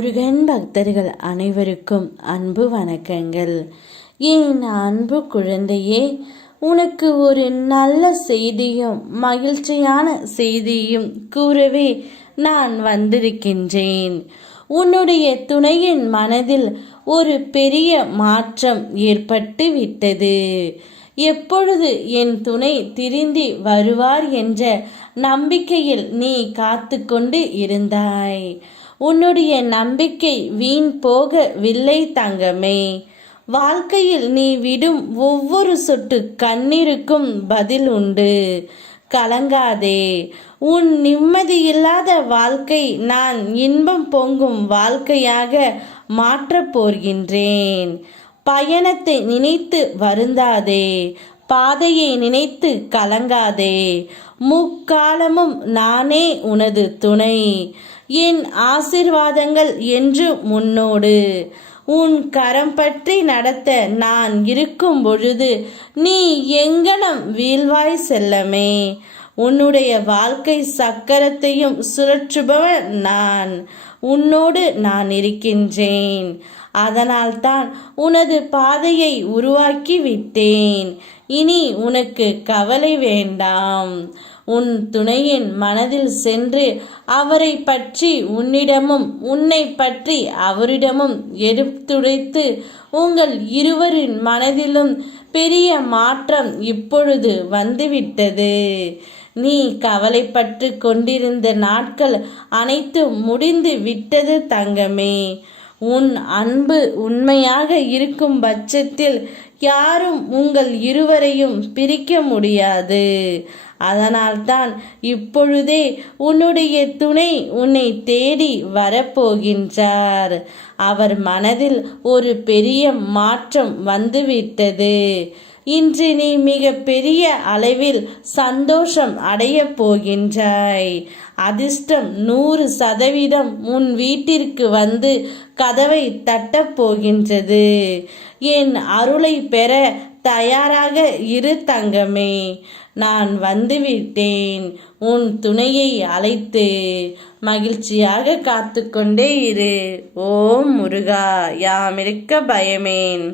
முருகன் பக்தர்கள் அனைவருக்கும் அன்பு வணக்கங்கள். என் அன்பு குழந்தையே, உனக்கு ஒரு நல்ல செய்தியும் மகிழ்ச்சியான செய்தியும் கூறவே நான் வந்திருக்கின்றேன். உன்னுடைய துணையின் மனதில் ஒரு பெரிய மாற்றம் ஏற்பட்டு விட்டது. எப்பொழுது என் துணை திரும்பி வருவார் என்ற நம்பிக்கையில் நீ காத்து கொண்டு இருந்தாய். உன்னுடைய நம்பிக்கை வீண் போகவில்லை தங்கமே. வாழ்க்கையில் நீ விடும் ஒவ்வொரு சொட்டு கண்ணீருக்கும் பதில் உண்டு. கலங்காதே. உன் நிம்மதியில்லாத வாழ்க்கை நான் இன்பம் பொங்கும் வாழ்க்கையாக மாற்றப் போகின்றேன். பயணத்தை நினைத்து வருந்தாதே, பாதையை நினைத்து கலங்காதே. முக்காலமும் நானே உனது துணை. என் ஆசிர்வாதங்கள் என்று முன்னோடு. உன் கரம் பற்றி நடத்த நான் இருக்கும் பொழுது நீ எங்கனம் வீழ்வாய் செல்லமே. உன்னுடைய வாழ்க்கை சக்கரத்தையும் சுழற்றுபவன் நான். உன்னோடு நான் இருக்கின்றேன். அதனால்தான் உனது பாதையை உருவாக்கி விட்டேன். இனி உனக்கு கவலை வேண்டாம். உன் துணையின் மனதில் சென்று அவரை பற்றி உன்னிடமும் உன்னை பற்றி அவரிடமும் எடுத்துரைத்து உங்கள் இருவரின் மனதிலும் பெரிய மாற்றம் இப்பொழுது வந்துவிட்டது. நீ கவலைப்பட்டு கொண்டிருந்த நாட்கள் அனைத்தும் முடிந்து விட்டது தங்கமே. உன் அன்பு உண்மையாக இருக்கும் பட்சத்தில் யாரும் உங்கள் இருவரையும் பிரிக்க முடியாது. அதனால்தான் இப்பொழுதே உன்னுடைய துணை உன்னை தேடி வரப்போகின்றார். அவர் மனதில் ஒரு பெரிய மாற்றம் வந்துவிட்டது. இன்று நீ மிக பெரிய அளவில் சந்தோஷம் அடைய போகின்றாய். அதிர்ஷ்டம் 100% உன் வீட்டிற்கு வந்து கதவை தட்டப் போகின்றது. என் அருளை பெற தயாராக இரு தங்கமே. நான் வந்துவிட்டேன். உன் துணையை அழைத்து மகிழ்ச்சியாக காத்து கொண்டே இரு. ஓம் முருகா, யாமிருக்க பயமேன்.